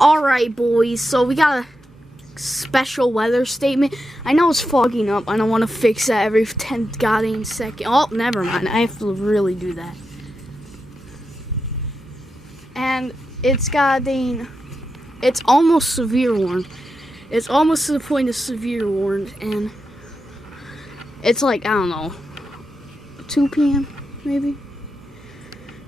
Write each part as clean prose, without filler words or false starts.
Alright, boys, so we got a special weather statement. I know it's fogging up. I don't want to fix that every 10 goddamn second. Oh, never mind. I have to really do that. And it's almost severe warned. It's almost to the point of severe warned. And it's like, I don't know, 2 p.m. maybe?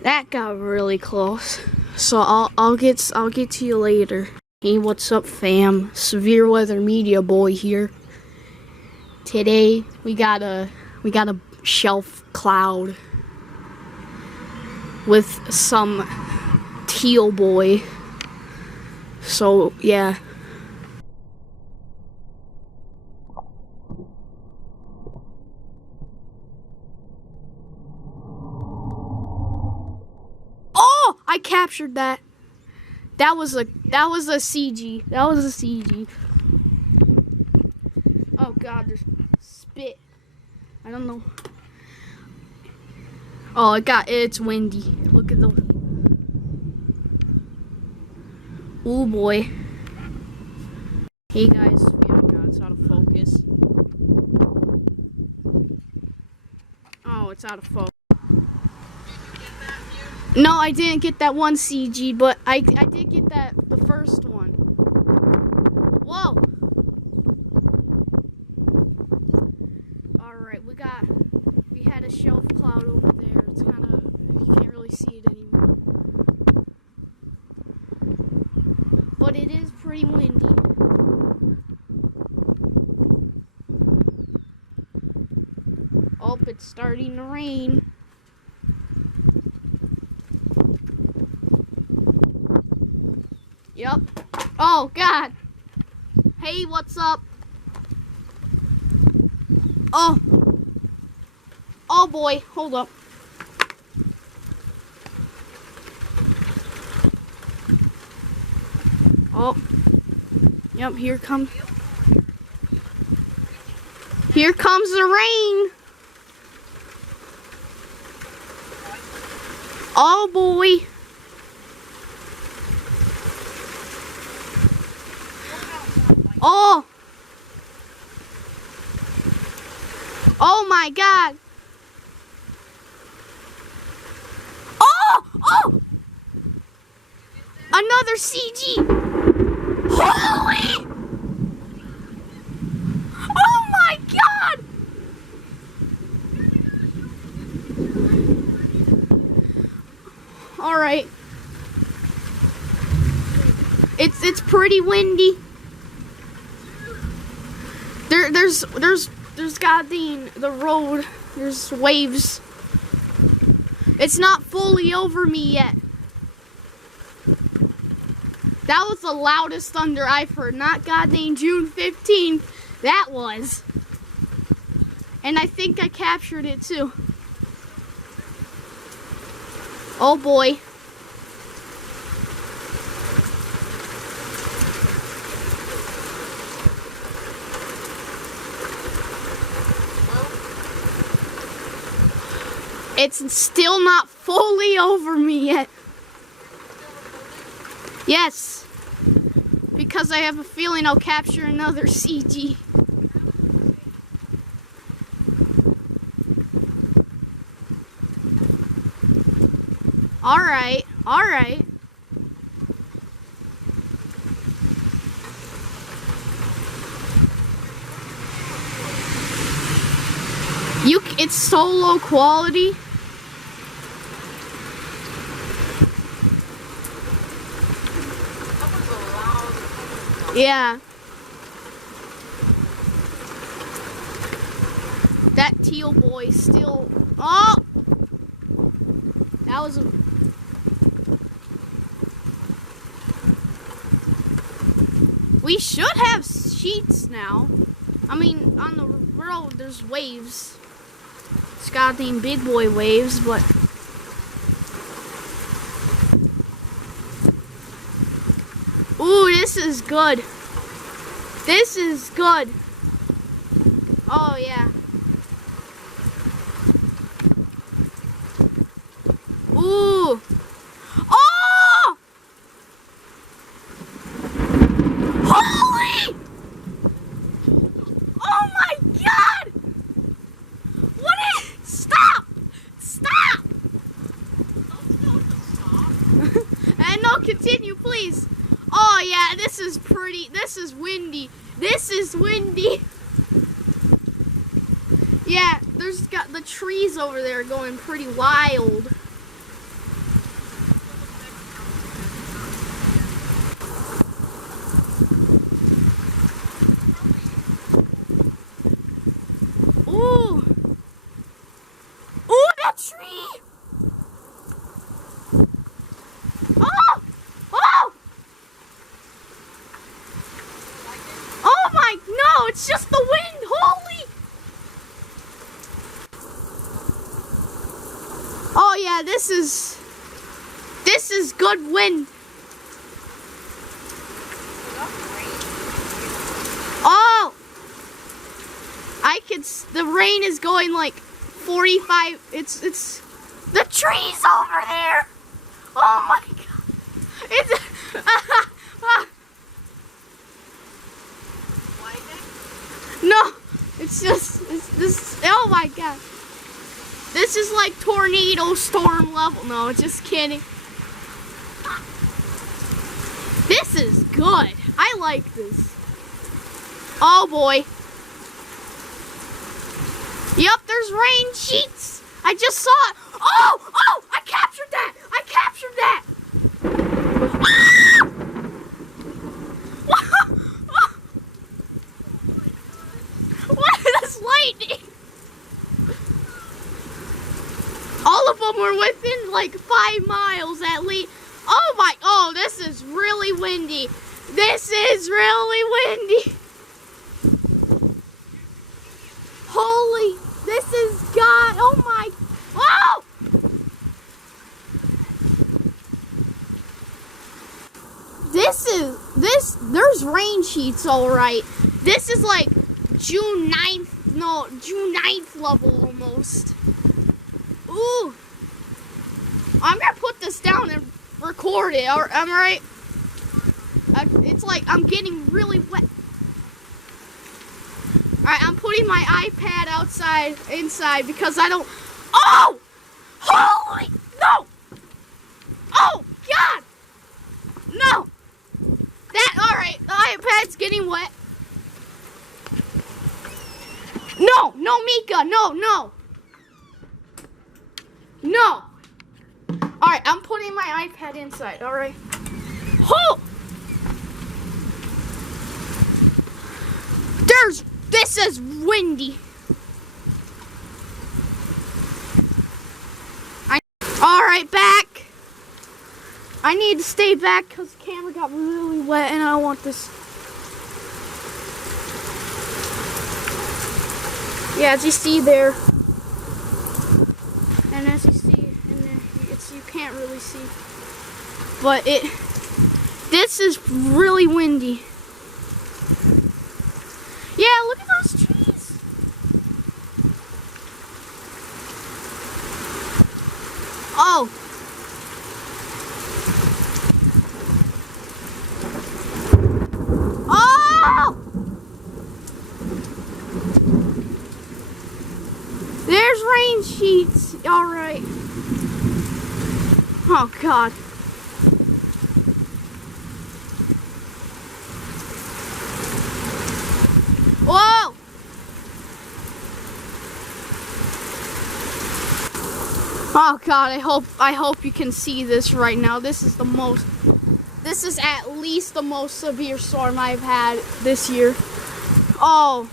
That got really close. So I'll get to you later. Hey, what's up, fam? SevereWxMedia boy here. Today we got a shelf cloud with some teal boy. So yeah. Oh, I captured that. That was a CG. That was a CG. Oh god, there's spit. I don't know. Oh, it's windy. Look at the. Oh boy. Hey guys. Oh god, it's out of focus. Oh, it's out of focus. No, I didn't get that one CG, but I did get the first one. Whoa! Alright, we had a shelf cloud over there. It's kind of, you can't really see it anymore. But it is pretty windy. Oh, it's starting to rain. Yep. Oh, God. Hey, what's up? Oh. Oh, boy. Hold up. Oh. Yep, here comes the rain. Oh, boy. Oh! Oh my god! Oh! Oh! Another CG! Holy! Oh my god! Alright. It's pretty windy. There's goddamn the road. There's waves. It's not fully over me yet. That was the loudest thunder I've heard. Not goddamn June 15th. That was. And I think I captured it too. Oh boy. It's still not fully over me yet. Yes. Because I have a feeling I'll capture another CG. Alright, alright. It's so low quality. Yeah. That teal boy still. Oh! That was a. We should have sheets now. I mean, on the road there's waves. It's goddamn big boy waves, but. Ooh, this is good. This is good. Oh, yeah. Ooh. Oh! please. Oh yeah, this is pretty. This is windy. This is windy. Yeah, there's got the trees over there going pretty wild. Ooh. Ooh, that tree. Oh! Oh! Oh my, no, it's just the wind. Holy. Oh yeah, this is good wind. Oh, the rain is going like 45. It's the trees over there. Oh my god. It's no, it's this. Oh my god. This is like tornado storm level. No, just kidding. This is good. I like this. Oh boy. Yep, there's rain sheets. I just saw it. Oh, I captured that. I captured that. What is this lightning? All of them were within like 5 miles at least. Oh, this is really windy. This is really windy. Holy, this is God. Oh my, oh! There's rain sheets, all right. This is like June 9th level almost. Ooh. I'm gonna put this down and record it. Am I right? It's like I'm getting really wet. Alright, I'm putting my iPad inside because I don't. Oh! Holy! No! Oh, God! No! Alright, the iPad's getting wet. No, Mika, no. No! Alright, I'm putting my iPad inside, alright? Oh! This is windy. Alright, back. I need to stay back because the camera got really wet and I don't want this. Yeah, as you see there. And as you see, you can't really see. But this is really windy. Yeah, look at those trees. Oh. Oh! There's rain sheets. All right. Oh, God. Whoa! Oh God, I hope you can see this right now. This is at least the most severe storm I've had this year. Oh.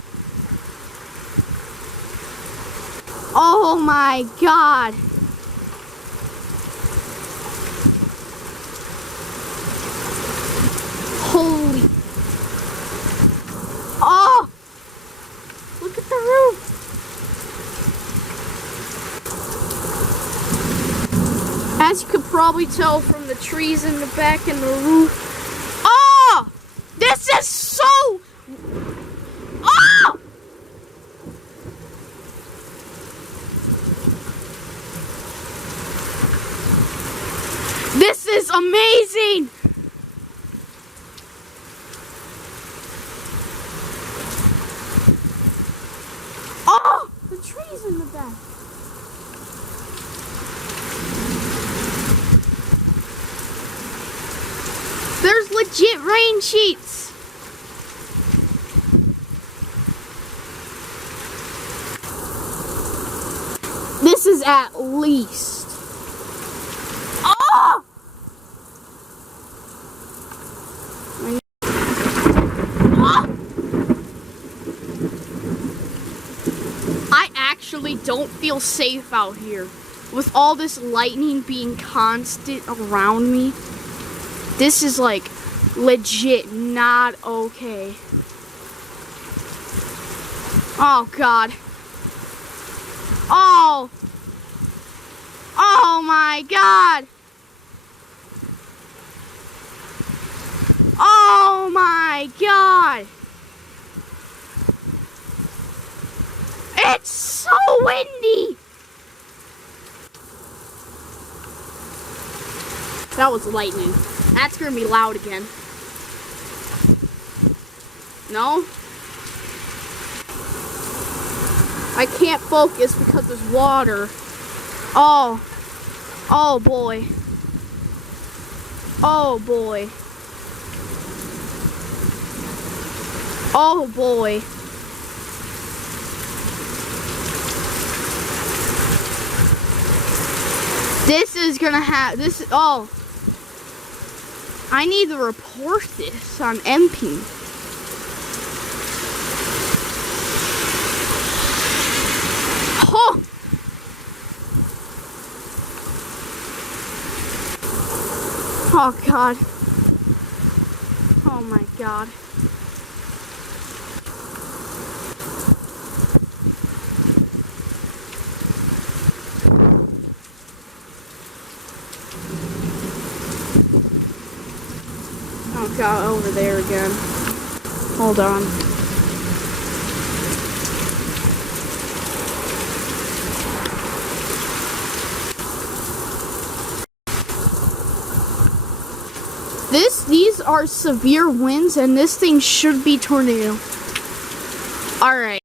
Oh my God. Holy. Oh. Look at the roof. As you could probably tell from the trees in the back and the roof. Oh! This is so... Oh! This is amazing! Oh! The trees in the back. legit rain sheets. This is at least. Oh! I actually don't feel safe out here. With all this lightning being constant around me, this is like legit not okay. Oh God. Oh. Oh my God. Oh my God. It's so windy. That was lightning. That's gonna be loud again. No? I can't focus because there's water. Oh. Oh boy. Oh boy. Oh boy. This is gonna have this. Oh, I need to report this on MP. Oh, oh God. Oh my God. Oh God, over there again. Hold on. These are severe winds, and this thing should be tornado. All right.